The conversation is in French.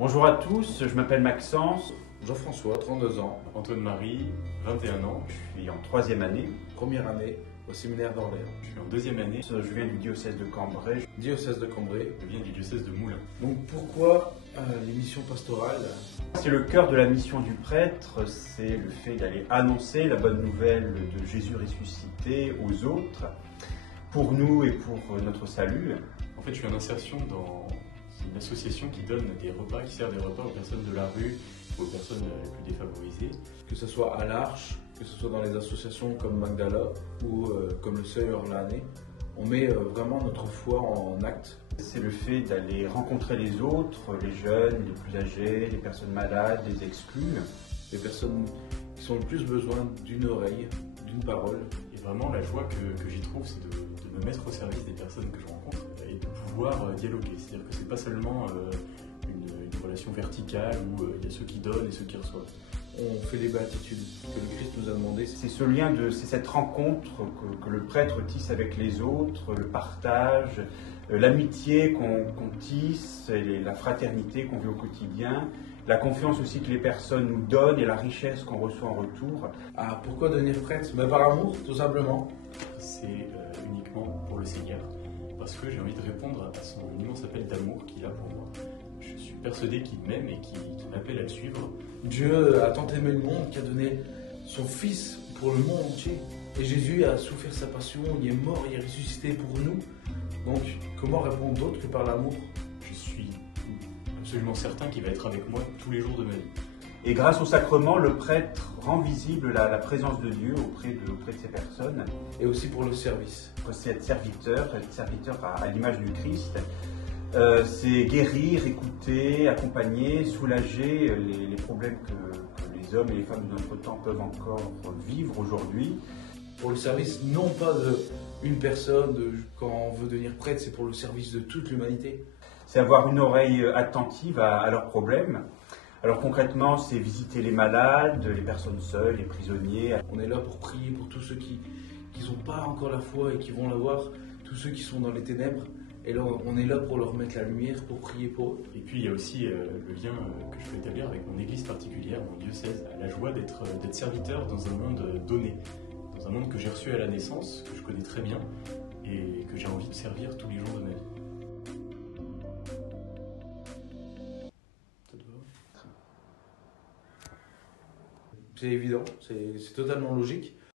Bonjour à tous, je m'appelle Maxence, Jean-François, 32 ans, Antoine-Marie, 21 ans. je suis en troisième année. première année au séminaire d'Orléans. Je suis en deuxième année. Je viens du diocèse de Cambrai. Diocèse de Cambrai. Je viens du diocèse de Moulins. Donc pourquoi l'émission pastorale? C'est le cœur de la mission du prêtre, c'est le fait d'aller annoncer la bonne nouvelle de Jésus ressuscité aux autres, pour nous et pour notre salut. En fait, je suis en insertion dans une association qui donne des repas, qui sert des repas aux personnes de la rue, aux personnes les plus défavorisées. Que ce soit à l'Arche, que ce soit dans les associations comme Magdala ou comme le Seuil Orlanais, on met vraiment notre foi en acte. C'est le fait d'aller rencontrer les autres, les jeunes, les plus âgés, les personnes malades, les exclus. Les personnes qui ont le plus besoin d'une oreille, d'une parole. Et vraiment, la joie que j'y trouve, c'est de me mettre au service des personnes que je rencontre et de pouvoir dialoguer. C'est-à-dire que c'est pas seulement une relation verticale où il y a ceux qui donnent et ceux qui reçoivent. On fait des béatitudes que le Christ nous a demandé. C'est ce lien, c'est cette rencontre que le prêtre tisse avec les autres, le partage, l'amitié qu'on tisse, et la fraternité qu'on vit au quotidien, la confiance aussi que les personnes nous donnent et la richesse qu'on reçoit en retour. Ah, pourquoi devenir prêtre? Par amour, tout simplement. C'est uniquement pour le Seigneur, parce que j'ai envie de répondre à son immense appel d'amour qu'il a pour moi. Je suis persuadé qu'il m'aime et qu'il m'appelle à le suivre. Dieu a tant aimé le monde qu'il a donné son Fils pour le monde entier. Et Jésus a souffert sa passion, il est mort, il est ressuscité pour nous. Donc, comment répondre d'autre que par l'amour? Je suis absolument certain qu'il va être avec moi tous les jours de ma vie. Et grâce au sacrement, le prêtre rend visible la présence de Dieu auprès de ces personnes. Et aussi pour le service. C'est être serviteur à l'image du Christ. C'est guérir, écouter, accompagner, soulager les problèmes que les hommes et les femmes de notre temps peuvent encore vivre aujourd'hui. Pour le service, non pas d'une personne, quand on veut devenir prêtre, c'est pour le service de toute l'humanité. C'est avoir une oreille attentive à leurs problèmes. Alors concrètement, c'est visiter les malades, les personnes seules, les prisonniers. On est là pour prier pour tous ceux qui n'ont pas encore la foi et qui vont l'avoir, tous ceux qui sont dans les ténèbres. Et là, on est là pour leur mettre la lumière, pour prier pour eux. Et puis il y a aussi le lien que je peux établir avec mon église particulière, mon diocèse, la joie d'être serviteur dans un monde donné, dans un monde que j'ai reçu à la naissance, que je connais très bien et que j'ai envie de servir tous les jours de ma vie. C'est évident, c'est totalement logique.